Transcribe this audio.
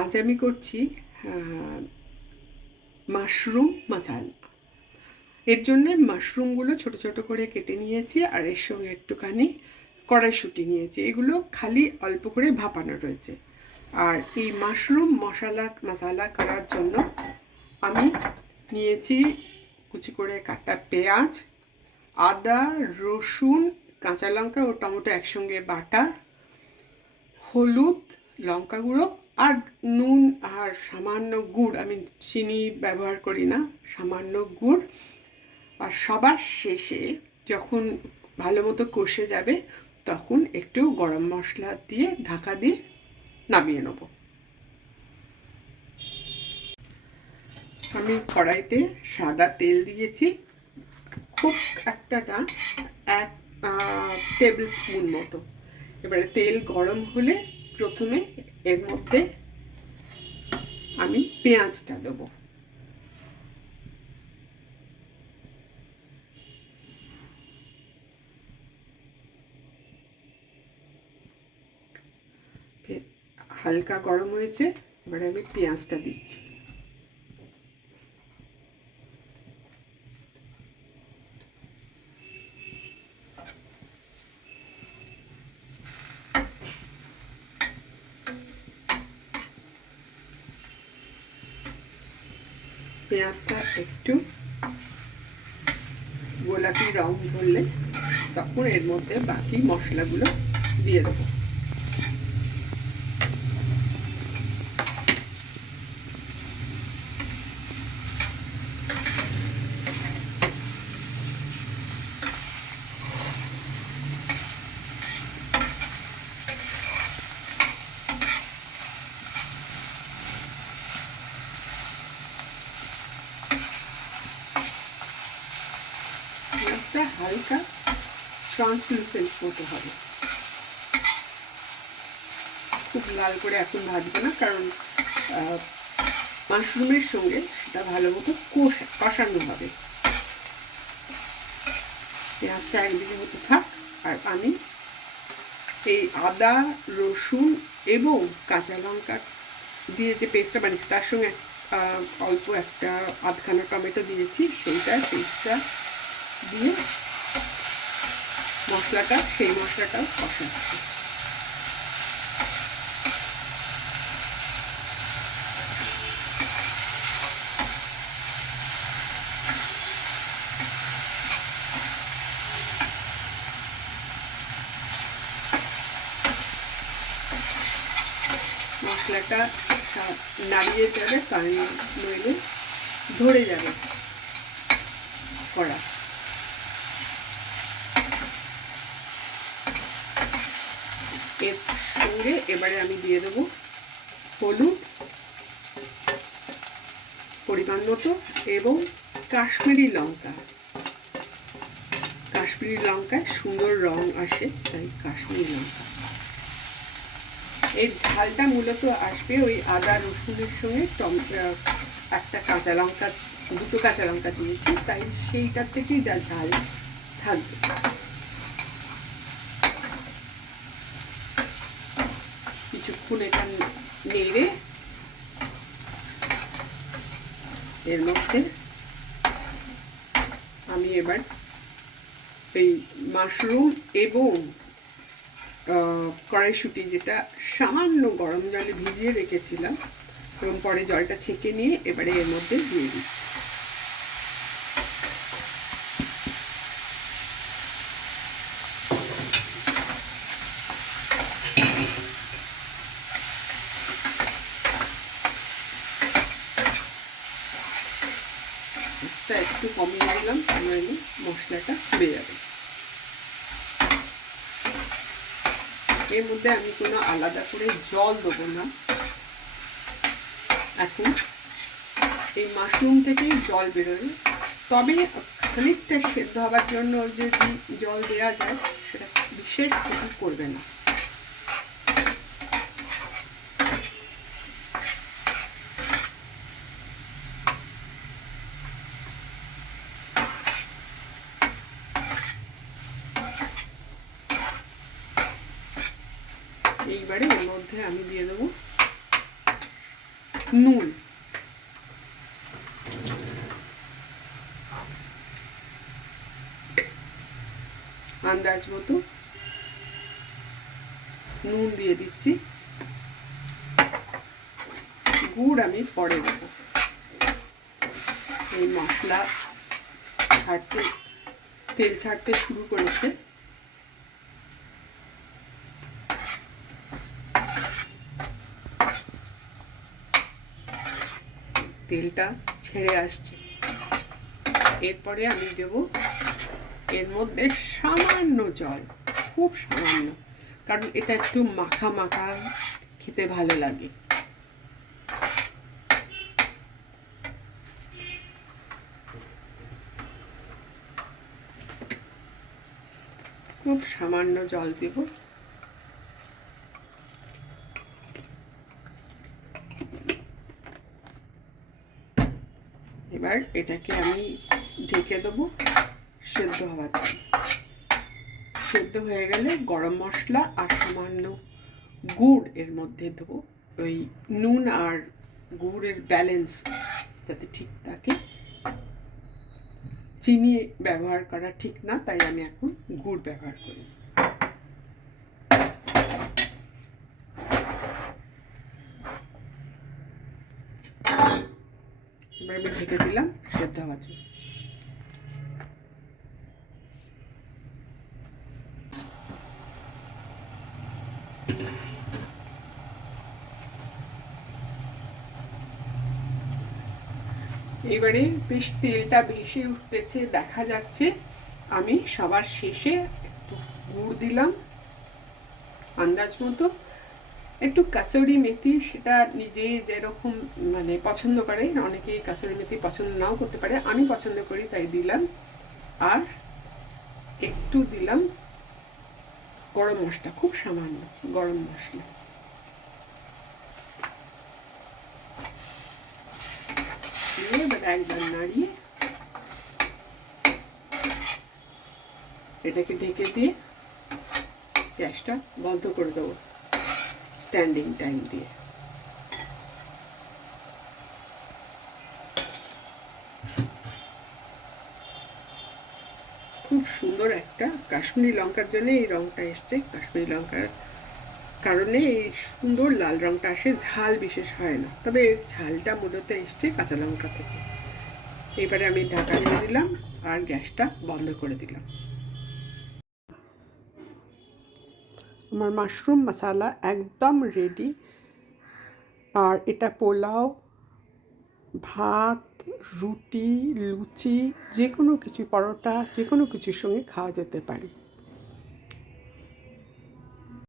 আজ আমি করছি মাশরুম মশালা। এর জন্য মাশরুমগুলো ছোট ছোট করে কেটে নিয়েছি, আর এর সঙ্গে একটুখানি কড়াইশুঁটি নিয়েছি। এগুলো খালি অল্প করে ভাপানো রয়েছে। আর এই মাশরুম মশালা করার জন্য আমি নিয়েছি কুচি করে কাটা পেঁয়াজ, আদা, রসুন, কাঁচা লঙ্কা ও টমেটো একসঙ্গে বাটা, হলুদ, লঙ্কা গুঁড়ো আর নুন, আর সামান্য গুড়। আমি চিনি ব্যবহার করি না, সামান্য গুড়। আর সবার শেষে যখন ভালো মতো কষে যাবে তখন একটু গরম মশলা দিয়ে ঢাকা দিয়ে নামিয়ে নেব। আমি কড়াইতে সাদা তেল দিয়েছি, খুব একটা না, 1 টেবিল স্পুন মতো। এবারে তেল গরম হলে প্রথমে এর মধ্যে আমি পেঁয়াজটা দেবো। হালকা গরম হয়েছে, এবারে আমি পেঁয়াজটা দিচ্ছি। পেঁয়াজটা একটু গোলাপি রং ধরলে তখন এর মধ্যে বাকি মশলাগুলো দিয়ে দেবো। পেঁয়াজটা হালকা ট্রান্সলুসেন্ট মতো হবে, খুব লাল করে এখন ভাজবো না, কারণ মাশরুমের সঙ্গে সেটা ভালো মতো কষানো হবে। পেঁয়াজটা একদিকে হতে থাক, আর আমি এই আদা, রসুন এবং কাঁচা লঙ্কা দিয়ে যে পেস্টটা বানিয়েছি তার সঙ্গে অল্প একটা আধখানা টমেটো দিয়েছি, সেইটা পেস্টটা দিয়ে সেই মশলাটাও কষাচ্ছি। মশলাটা নাড়িয়ে যাবে, কারণ নইলে ধরে যাবে কড়া। এর সঙ্গে এবারে আমি দিয়ে দেবো হলুদ পরিমাণ মতো এবং কাশ্মীরি লঙ্কা। কাশ্মীরি লঙ্কায় সুন্দর রং আসে, তাই কাশ্মীরি লঙ্কা। এই ঝালটা মূলত আসবে ওই আদা রসুনের সঙ্গে একটা কাঁচা লঙ্কা, দুটো কাঁচা লঙ্কা দিয়েছি, তাই সেইটার থেকেই যা ঝাল থাকবে। কিছুক্ষণ এটা নেড়ে এর মধ্যে আমি এবার এই মাশরুম এবং কড়াইশুঁটি, যেটা সামান্য গরম জলে ভিজিয়ে রেখেছিলাম এবং পরে জলটা ছেঁকে নিয়ে এবারে এর মধ্যে দিয়ে দিই। একটু কমিয়ে দিলাম, নইলে মশলাটা পুড়ে যাবে। এর মধ্যে আমি কোনো আলাদা করে জল দেবো না। এখন এই মাশরুম থেকেই জল বেরোবে, তবে খানিকটা সেদ্ধ হবার জন্য যদি জল দেওয়া যায় সেটা বিশেষ কিছু করবে না। এইবারে এর মধ্যে আমি দিয়ে দেবো নুন, আন্দাজ মতো নুন দিয়ে দিচ্ছি। গুড় আমি পরে দেবো। এই মশলা তেল ছাড়তে শুরু করেছে। তেলটা ছেড়ে আসছে। এরপরে আমি দেব এর মধ্যে সামান্য জল, খুব সামান্য, কারণ এটা একটু মাখা মাখা খেতে ভালো লাগে। খুব সামান্য জল দেব। এবার এটাকে আমি ঢেকে দেবো সেদ্ধ হওয়াতে। সেদ্ধ হয়ে গেলে গরম মশলা আর সামান্য গুড় এর মধ্যে দেবো। ওই নুন আর গুড়ের ব্যালেন্স যাতে ঠিক থাকে। চিনি ব্যবহার করা ঠিক না, তাই আমি এখন গুড় ব্যবহার করি। এবার আমি ঢেকে দিলাম সেদ্ধ হওয়ার জন্য। এবারে বেশ তেলটা ভেসে উঠতেছে, দেখা যাচ্ছে। আমি সবার শেষে একটু গুড় দিলাম আন্দাজ মতো। একটু কাসুরি মেথি, সেটা নিজে যেরকম মানে পছন্দ করে, অনেকেই কাসুরি মেথি পছন্দ নাও করতে পারে, আমি পছন্দ করি তাই দিলাম। আর একটু দিলাম গরম মশলা, খুব সামান্য গরম মশলা। এবার একবার নাড়িয়ে এটাকে ঢেকে দিয়ে গ্যাসটা বন্ধ করে দেবো স্ট্যান্ডিং টাইম দিয়ে। খুব সুন্দর একটা কাশ্মীরি লঙ্কার জন্য এই রঙটা এসছে। কাশ্মীরি লঙ্কার কারণে এই সুন্দর লাল রঙটা আসে, ঝাল বিশেষ হয় না, তবে ঝালটা মূলত এসছে কাঁচা লঙ্কা থেকে। এবারে আমি ঢাকা দিয়ে দিলাম আর গ্যাসটা বন্ধ করে দিলাম। আমার মাশরুম মশালা একদম রেডি। আর এটা পোলাও, ভাত, রুটি, লুচি, যে কোনো কিছু, পরোটা, যে কোনো কিছুর সঙ্গে খাওয়া যেতে পারে।